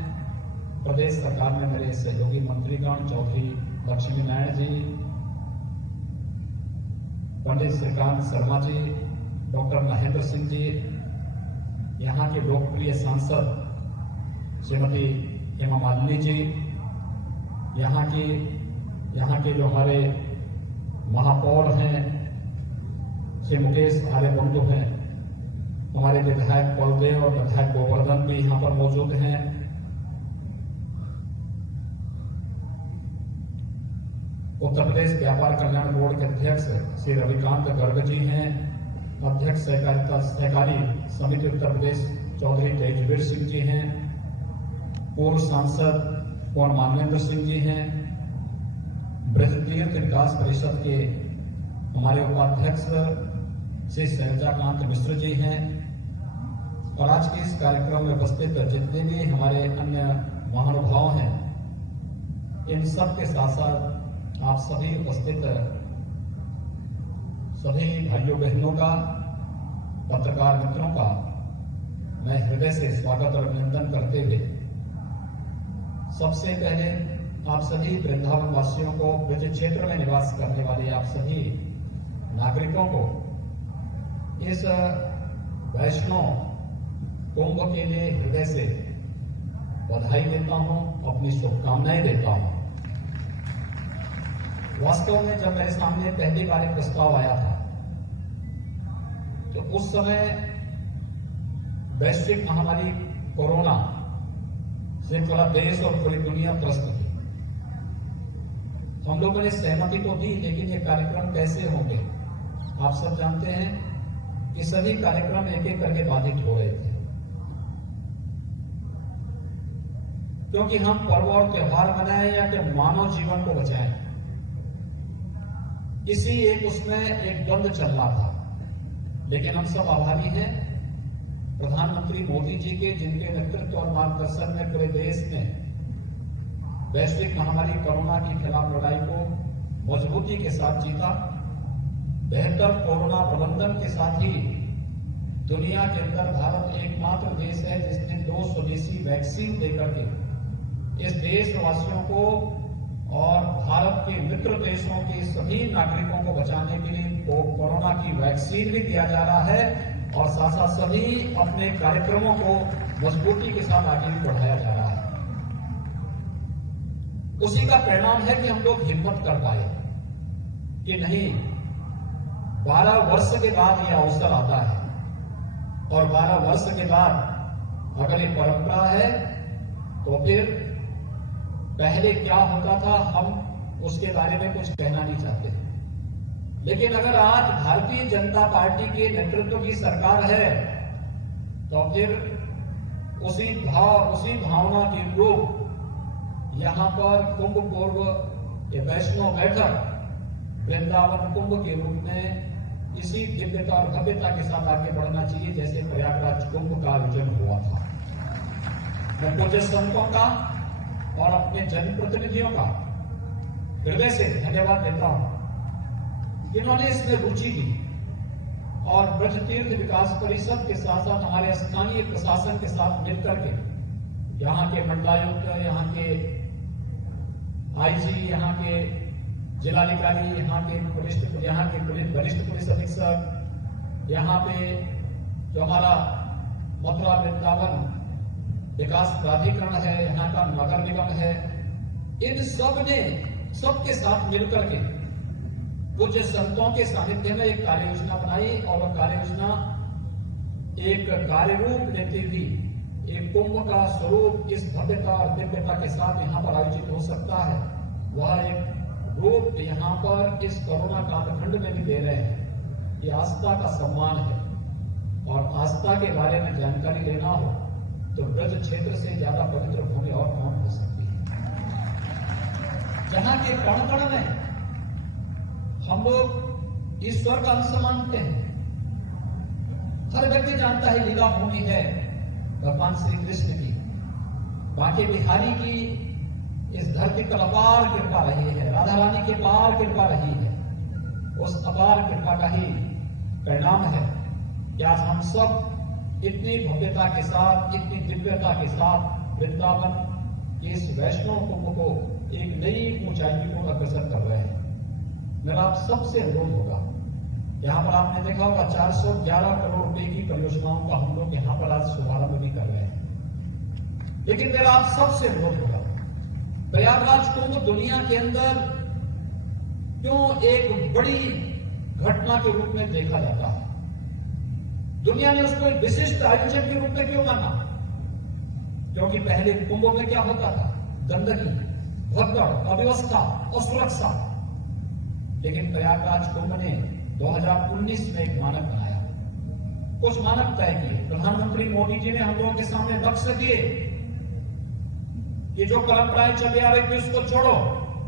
प्रदेश सरकार में मेरे सहयोगी मंत्रीगण चौधरी लक्ष्मी नारायण जी, पंडित श्रीकांत शर्मा जी, डॉक्टर महेंद्र सिंह जी, यहाँ के लोकप्रिय सांसद श्रीमती हेमा मालिनी जी, यहाँ के जो हमारे महापौर हैं श्री मुकेश आर्य बंधु हैं, हमारे विधायक बलदेव और विधायक गोवर्धन भी यहाँ पर मौजूद हैं, उत्तर प्रदेश व्यापार कल्याण बोर्ड के अध्यक्ष श्री रविकांत गर्ग जी हैं, अध्यक्ष सहकारी समिति उत्तर प्रदेश चौधरी तेजवीर सिंह जी हैं, पूर्व सांसद पवन मानवेंद्र सिंह जी हैं, ब्रजतीर्थ विकास परिषद के हमारे उपाध्यक्ष श्री शैलजाकांत मिश्र जी हैं, और आज के इस कार्यक्रम में उपस्थित जितने भी हमारे अन्य महानुभाव हैं, इन सब के साथ साथ आप सभी उपस्थित सभी भाइयों बहनों का, पत्रकार मित्रों का मैं हृदय से स्वागत और अभिनंदन करते हुए सबसे पहले आप सभी वृंदावन वासियों को, ब्रज क्षेत्र में निवास करने वाले आप सभी नागरिकों को इस वैष्णव कुंभ के लिए हृदय से बधाई देता हूं, अपनी शुभकामनाएं देता हूं। वास्तव में जब मेरे सामने पहली बार एक प्रस्ताव आया था तो उस समय वैश्विक महामारी कोरोना से पूरा देश और पूरी दुनिया त्रस्त थी। हम लोगों ने सहमति तो दी, लेकिन ये कार्यक्रम कैसे होंगे आप सब जानते हैं कि सभी कार्यक्रम एक एक करके बाधित हो रहे थे, क्योंकि हम पर्व और त्योहार मनाएं या कि मानव जीवन को बचाएं, इसी एक उसमें एक द्वंद्व चल रहा था। लेकिन हम सब आभारी हैं प्रधानमंत्री मोदी जी के, जिनके नेतृत्व और मार्गदर्शन में पूरे देश में वैश्विक महामारी कोरोना के खिलाफ लड़ाई को मजबूती के साथ जीता। बेहतर कोरोना प्रबंधन के साथ ही दुनिया के अंदर भारत एकमात्र देश है जिसने 2 स्वदेशी वैक्सीन देकर के इस देशवासियों को और भारत के मित्र देशों के सभी नागरिकों को बचाने के लिए कोरोना की वैक्सीन भी दिया जा रहा है, और साथ साथ सभी अपने कार्यक्रमों को मजबूती के साथ आगे भी बढ़ाया जा रहा है। उसी का परिणाम है कि हम लोग हिम्मत कर पाए कि नहीं, 12 वर्ष के बाद यह अवसर आता है, और 12 वर्ष के बाद अगर ये परंपरा है तो फिर पहले क्या होता था हम उसके बारे में कुछ कहना नहीं चाहते, लेकिन अगर आज भारतीय जनता पार्टी के नेतृत्व की सरकार है तो फिर उसी भावना के अनुरूप यहां पर कुंभ पूर्व वैष्णव बैठक वृंदावन कुंभ के रूप में इसी दिव्यता और भव्यता के साथ आगे बढ़ना चाहिए जैसे प्रयागराज कुंभ का आयोजन हुआ था। मैं पूज्य संतों का और अपने जनप्रतिनिधियों का हृदय से धन्यवाद देता हूं जिन्होंने इसमें रुचि ली, और ब्रजतीर्थ विकास परिषद के साथ साथ हमारे स्थानीय प्रशासन के साथ मिलकर के यहाँ के मंडलायुक्त, यहाँ के आईजी, यहाँ के जिलाधिकारी, यहाँ के वरिष्ठ पुलिस अधीक्षक, यहाँ पे जो हमारा मथुरा वृंदावन विकास प्राधिकरण है, यहाँ का नगर निगम है, इन सब ने सबके साथ मिलकर के कुछ संतों के सानिध्य में एक कार्य योजना बनाई और वह कार्य योजना एक कार्य रूप लेती हुई एक कुंभ का स्वरूप इस भव्यता और दिव्यता के साथ यहाँ पर आयोजित हो सकता है, वह एक रूप यहाँ पर इस कोरोना कालखंड में भी दे रहे हैं। ये आस्था का सम्मान है और आस्था के बारे में जानकारी लेना हो तो ब्रज क्षेत्र से ज्यादा पवित्र भूमि और कौन हो सकती है। जहां के कण कण में हम लोग ईश्वर का अंश मानते हैं। हर व्यक्ति जानता है लीला भूमि है भगवान श्री कृष्ण की, बांके बिहारी की इस धरती पर अपार कृपा रही है, राधा रानी की अपार कृपा रही है। उस अपार कृपा का ही परिणाम है कि आज हम सब इतनी भव्यता के साथ, इतनी दिव्यता के साथ वृंदावन के इस वैष्णव कुंभ को एक नई ऊंचाई की ओर अग्रसर कर रहे हैं। मेरा आप सबसे अनुरोध होगा, यहाँ पर आपने देखा होगा 411 करोड़ रुपए की परियोजनाओं का हम लोग यहाँ पर आज शुभारंभ भी कर रहे हैं। लेकिन मेरा आप सबसे अनुरोध होगा, प्रयागराज कुंभ दुनिया के अंदर क्यों एक बड़ी घटना के रूप में देखा जाता है? दुनिया ने उसको एक विशिष्ट आयोजन के रूप में क्यों माना? क्योंकि पहले कुंभों में क्या होता था? गंदगी, भगदड़, अव्यवस्था, असुरक्षा। लेकिन प्रयागराज कुंभ ने 2019 में एक मानक बनाया, कुछ मानक तय किए। प्रधानमंत्री मोदी जी ने हम लोगों के सामने लक्ष्य दिए कि जो परंपराएं चली आ रही थी उसको छोड़ो,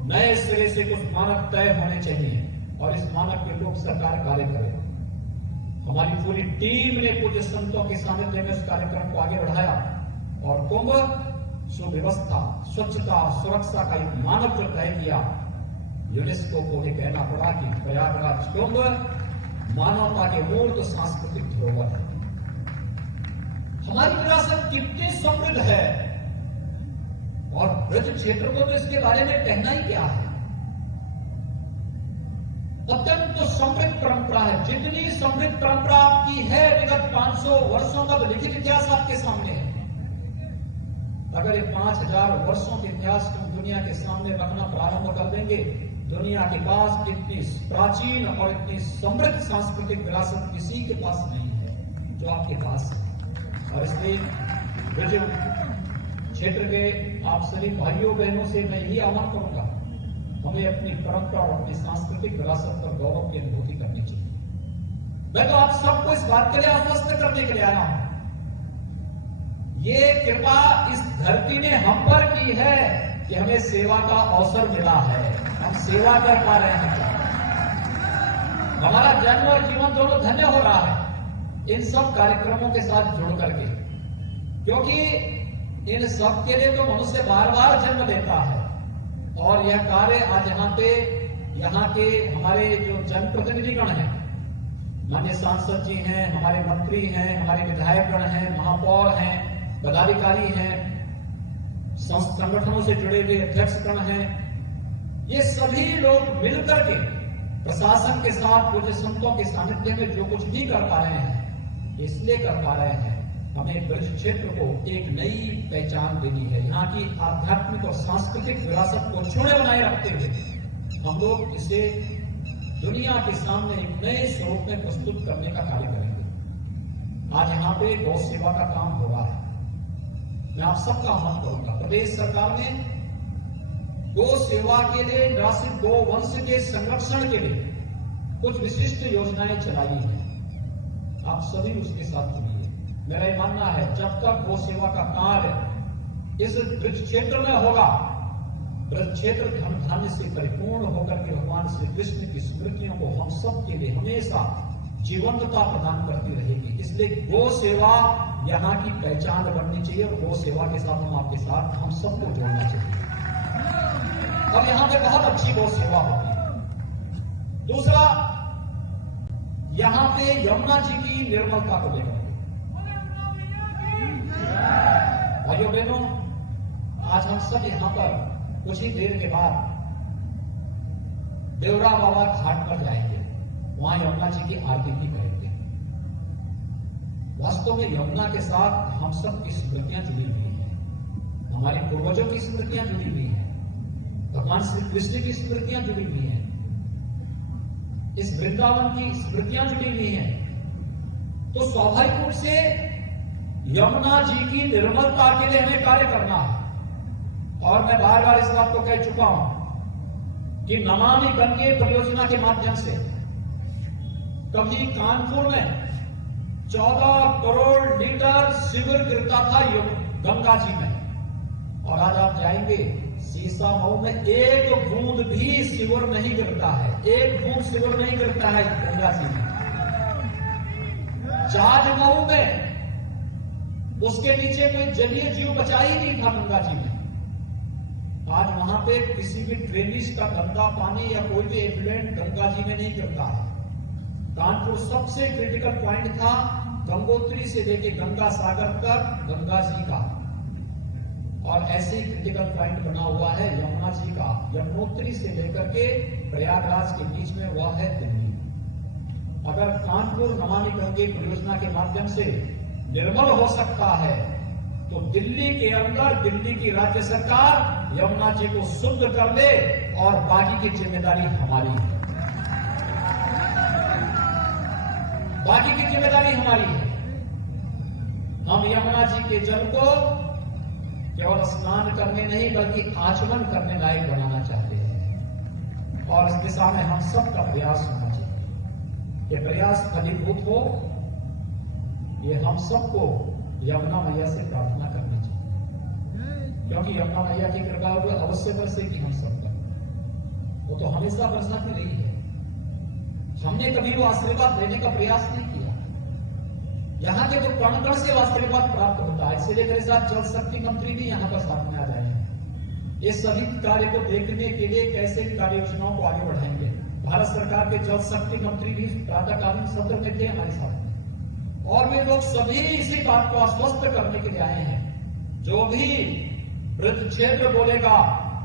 नए सिरे से कुछ मानक तय होने चाहिए और इस मानक के लोग सरकार कार्य करे। हमारी पूरी टीम ने कुछ संतों के सानिध्य में उस कार्यक्रम को आगे बढ़ाया और कुंभ सुव्यवस्था, स्वच्छता, सुरक्षा का एक मानक जो तय किया। यूनेस्को को भी कहना पड़ा कि प्रयागराज कुंभ मानवता के मूर्त सांस्कृतिक धरोहर है। हमारी विरासत कितनी समृद्ध है और ब्रज क्षेत्र को तो इसके बारे में कहना ही क्या है। अत्यंत तो समृद्ध परंपरा है, जितनी समृद्ध परंपरा आपकी है विगत 500 वर्षों का लिखित इतिहास आपके सामने है। अगर ये 5000 वर्षों के इतिहास को दुनिया के सामने रखना प्रारंभ कर देंगे, दुनिया के पास इतनी प्राचीन और इतनी समृद्ध सांस्कृतिक विरासत किसी के पास नहीं है जो आपके पास है। और इसलिए ब्रज क्षेत्र के आप सभी भाइयों बहनों से मैं यही आह्वान करूंगा, हमें अपनी परंपरा और अपनी सांस्कृतिक विरासत पर गौरव की अनुभूति करनी चाहिए। मैं तो आप सबको इस बात के लिए आश्वस्त करने के लिए आया हूं, ये कृपा इस धरती ने हम पर की है कि हमें सेवा का अवसर मिला है, हम सेवा कर पा रहे हैं। हमारा जन्म और जीवन दोनों धन्य हो रहा है इन सब कार्यक्रमों के साथ जुड़ करके, क्योंकि इन सब के लिए तो मनुष्य बार बार जन्म लेता है। और यह कार्य आज यहाँ के हमारे जो जनप्रतिनिधिगण हैं, माननीय सांसद जी हैं, हमारे मंत्री हैं, हमारे विधायकगण हैं, महापौर हैं, पदाधिकारी हैं, संगठनों से जुड़े हुए अध्यक्षगण हैं, ये सभी लोग मिलकर के प्रशासन के साथ पूज्य संतों के सानिध्य में जो कुछ भी कर पा रहे हैं, इसलिए कर पा रहे हैं हमें ब्रज क्षेत्र को एक नई पहचान देनी है। यहाँ की आध्यात्मिक और सांस्कृतिक विरासत को छुड़े बनाए रखते हुए हम लोग इसे दुनिया के सामने एक नए स्वरूप में प्रस्तुत करने का कार्य करेंगे। आज यहाँ पे गौ सेवा का काम हो रहा है। मैं आप सबका आह्वान करूंगा, प्रदेश सरकार ने गौ सेवा के लिए, निराश्रित गौ वंश के संरक्षण के लिए कुछ विशिष्ट योजनाएं चलाई हैं। आप सभी उसके साथ जुड़िए। मेरा ये मानना है जब तक गौ सेवा का कार्य इस ब्रज क्षेत्र में होगा, ब्रज क्षेत्र धन धान्य से परिपूर्ण होकर के भगवान श्री कृष्ण की स्मृतियों को हम सब के लिए हमेशा जीवंतता प्रदान करती रहेगी। इसलिए गौ सेवा यहाँ की पहचान बननी चाहिए और गौ सेवा के साथ हम सबको जोड़ना चाहिए। और यहाँ पे बहुत अच्छी गौ सेवा होती है। दूसरा, यहाँ पे यमुना जी की निर्मलता को लेकर भाइयों बहनों, आज हम सब यहाँ पर कुछ ही देर के बाद देवरा बाबा घाट पर जाएंगे, वहां यमुना जी की आरती भी करेंगे। वास्तव में यमुना के साथ हम सब की स्मृतियां जुड़ी हुई हैं। हमारे पूर्वजों की स्मृतियां जुड़ी हुई हैं, भगवान श्री कृष्ण की स्मृतियां जुड़ी हुई हैं, इस वृंदावन की स्मृतियां जुड़ी हुई हैं। तो स्वाभाविक रूप से यमुना जी की निर्मलता के लिए हमें कार्य करना है। और मैं बार बार इस बात को कह चुका हूं कि नमामि गंगे परियोजना के माध्यम से कभी कानपुर में 14 करोड़ लीटर सीवर गिरता था गंगा जी में, और आज आप जाएंगे सीसा मऊ में एक बूंद भी सीवर नहीं गिरता है, एक बूंद सीवर नहीं गिरता है गंगा जी में। जाज मऊ में उसके नीचे कोई जलीय जीव बचा ही नहीं था गंगा जी में। आज वहां पे किसी भी ड्रेनेज का गंदा पानी या कोई भी एफ्लुएंट गंगा जी में नहीं गिरता है। कानपुर सबसे क्रिटिकल पॉइंट था गंगोत्री से लेके गंगा सागर तक गंगा जी का, और ऐसे ही क्रिटिकल पॉइंट बना हुआ है यमुना जी का, यमुनोत्री से लेकर के प्रयागराज के बीच में वह है दिल्ली। अगर कानपुर नमामि गंगे परियोजना के माध्यम से निर्मल हो सकता है तो दिल्ली के अंदर दिल्ली की राज्य सरकार यमुना जी को शुद्ध कर ले, और बाकी की जिम्मेदारी हमारी है, बाकी की जिम्मेदारी हमारी है। हम यमुना जी के जल को केवल स्नान करने नहीं बल्कि आचमन करने लायक बनाना चाहते हैं, और इस दिशा में हम सबका प्रयास होना चाहिए। ये प्रयास फलीभूत हो, ये हम सबको यमुना मैया से प्रार्थना करनी चाहिए, क्योंकि यमुना मैया की कृपा वो अवश्य बरसेगी हम सब पर, वो तो हमेशा बरसाती रही है। हमने कभी वो आशीर्वाद देने का प्रयास नहीं किया। यहाँ के तो कण कण से आशीर्वाद प्राप्त होता है, इसलिए मेरे साथ जल शक्ति मंत्री भी यहाँ पर साथ में आ जाएंगे। ये सभी कार्य को देखने के लिए कैसे कार्य योजनाओं को आगे बढ़ाएंगे। भारत सरकार के जल शक्ति मंत्री भी प्रातःकालीन सत्र में थे हमारे साथ, और वे लोग सभी इसी बात को आश्वस्त करने के लिए आए हैं, जो भी ब्रज क्षेत्र बोलेगा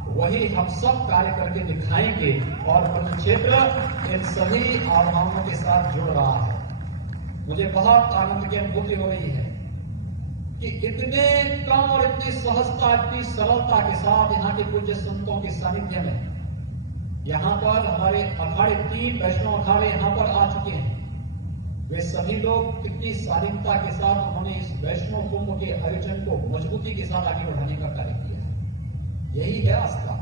वही हम सब कार्य करके दिखाएंगे, और ब्रज क्षेत्र इन सभी आह्वानों के साथ जुड़ रहा है। मुझे बहुत आनंद की अनुभूति हो रही है कि इतने कम और इतनी सहजता, इतनी सरलता के साथ यहाँ के पूज्य संतों के सानिध्य में यहाँ पर हमारे अखाड़े 3 वैष्णव अखाड़े यहाँ पर आ चुके हैं। वे सभी लोग कितनी शालीनता के साथ उन्होंने इस वैष्णव कुंभ के आयोजन को मजबूती के साथ आगे बढ़ाने का कार्य किया है। यही है आस्था।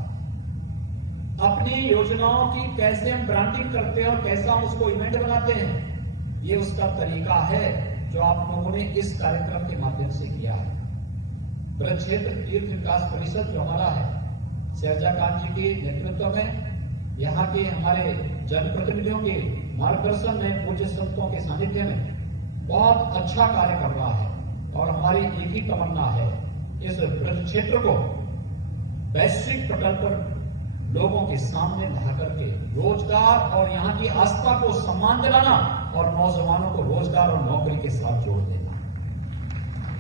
अपनी योजनाओं की कैसे हम ब्रांडिंग करते हैं और कैसा हम उसको इवेंट बनाते हैं, ये उसका तरीका है जो आप लोगों ने इस कार्यक्रम के माध्यम से किया है। ब्रज क्षेत्र तीर्थ विकास परिषद जो हमारा है, शहजाकांत जी के नेतृत्व में यहाँ के हमारे जनप्रतिनिधियों के मार्गदर्शन में पूज्य संतों के सानिध्य में बहुत अच्छा कार्य कर रहा है, और हमारी एक ही तमन्ना है इस ब्रज क्षेत्र को वैश्विक पटल पर लोगों के सामने ला करके रोजगार और यहाँ की आस्था को सम्मान दिलाना, और नौजवानों को रोजगार और नौकरी के साथ जोड़ देना।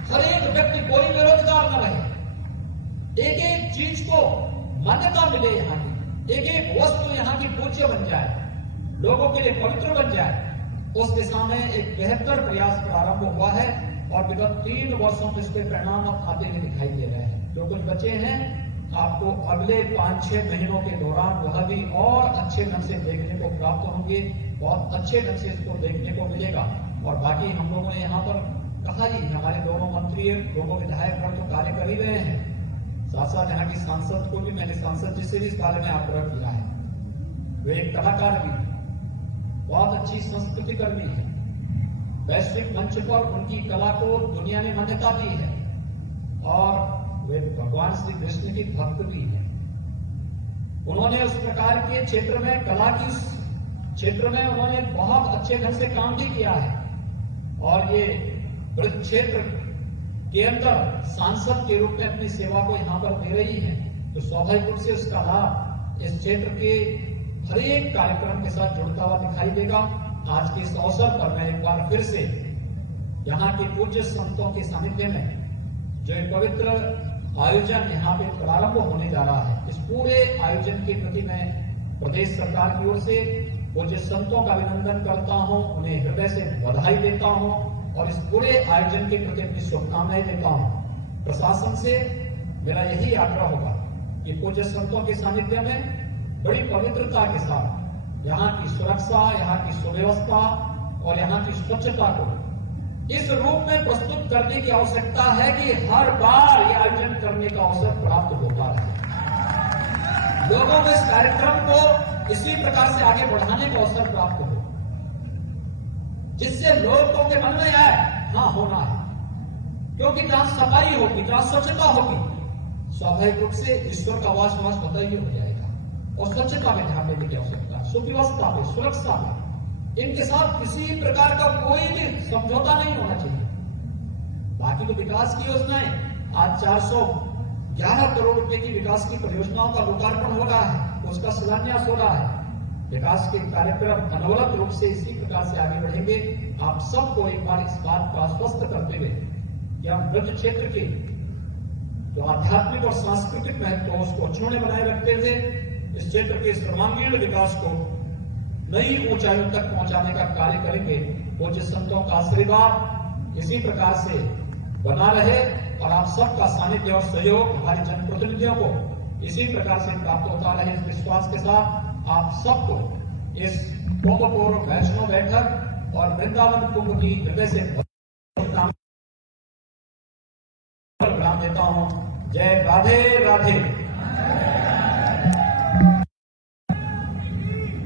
हर एक व्यक्ति कोई बेरोजगार न रहे, एक एक चीज को मान्यता मिले, यहाँ की एक एक वस्तु यहाँ की पूज्य बन जाए, लोगों के लिए पवित्र बन जाए। उस दिशा में एक बेहतर प्रयास प्रारंभ हुआ है, और विगत 3 वर्षों से इसके परिणाम आते हुए दिखाई दे रहे हैं। जो कुछ बचे हैं आपको अगले 5-6 महीनों के दौरान वह भी और अच्छे ढंग से देखने को प्राप्त होंगे, बहुत अच्छे ढंग से इसको देखने को मिलेगा। और बाकी हम लोगों ने यहाँ पर कहा ही, हमारे दोनों मंत्री, दोनों विधायक गण तो कार्य कर ही रहे हैं, साथ साथ यहाँ की सांसद को भी मैंने सांसद जी से भी इस बारे में आग्रह किया है। वे एक कलाकार भी, बहुत अच्छी संस्कृति कर्मी है, वैश्विक मंच पर उनकी कला को दुनिया ने मान्यता दी है, और वे भगवान श्री कृष्ण की भक्त भी है। उन्होंने उस प्रकार के क्षेत्र में, कला की क्षेत्र में उन्होंने बहुत अच्छे ढंग से काम भी किया है, और ये ब्रज क्षेत्र के अंदर सांसद के रूप में अपनी सेवा को यहाँ पर दे रही है, तो स्वाभाविक रूप से उसका लाभ इस क्षेत्र के हर एक कार्यक्रम के साथ जुड़ता हुआ दिखाई देगा। आज के इस अवसर पर मैं एक बार फिर से यहाँ के पूज्य संतों के सानिध्य में जो एक पवित्र आयोजन यहाँ पे प्रारंभ होने जा रहा है, इस पूरे आयोजन के प्रति मैं प्रदेश सरकार की ओर से पूज्य संतों का अभिनंदन करता हूँ, उन्हें हृदय से बधाई देता हूँ, और इस पूरे आयोजन के प्रति अपनी शुभकामनाएं देता हूँ। प्रशासन से मेरा यही आग्रह होगा कि पूज्य संतों के सानिध्य में बड़ी पवित्रता के साथ यहाँ की सुरक्षा, यहाँ की सुव्यवस्था और यहाँ की स्वच्छता को इस रूप में प्रस्तुत करने की आवश्यकता है कि हर बार ये आयोजन करने का अवसर प्राप्त होता है। लोगों को इस कार्यक्रम को इसी प्रकार से आगे बढ़ाने का अवसर प्राप्त हो, जिससे लोगों के मन में आए हाँ होना है, क्योंकि जहां सफाई होगी, जहां स्वच्छता होगी, स्वाभाविक रूप से ईश्वर का वास होता ही हो जाएगा। और स्वच्छता में ध्यान देने की आवश्यकता है, सुव्यवस्था में, सुरक्षा में, इनके साथ किसी प्रकार का कोई भी समझौता नहीं होना चाहिए। बाकी तो विकास की योजनाएं, आज 411 करोड़ रुपए की विकास की परियोजनाओं का लोकार्पण हो रहा है, उसका शिलान्यास हो रहा है। विकास के कार्यक्रम अनवरत रूप से इसी प्रकार से आगे बढ़ेंगे। आप सबको एक बार इस बात को आश्वस्त करते हुए कि हम ब्रज क्षेत्र के जो आध्यात्मिक और सांस्कृतिक महत्व है उसको अक्षुण्य बनाए रखते हुए इस क्षेत्र के सर्वांगीण विकास को नई ऊंचाइयों तक पहुंचाने का कार्य करेंगे। पूज्य संतों का आशीर्वाद इसी प्रकार से बना रहे और आप सबका सानिध्य और सहयोग हमारे जनप्रतिनिधियों को इसी प्रकार से प्राप्त होता रहे। इस विश्वास के साथ आप सबको इस कुंभ पूर्व वैष्णव बैठक और वृंदावन कुंभ की हृदय से प्रणाम देता हूं। जय राधे राधे।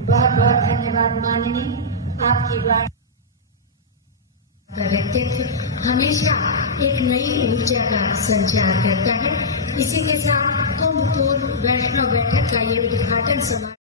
बहुत बहुत धन्यवाद माननीय, आपकी बात का व्यक्तित्व हमेशा एक नई ऊर्जा का संचार करता है। इसी के साथ कुंभ पूर्व वैष्णव बैठक का ये उद्घाटन समारोह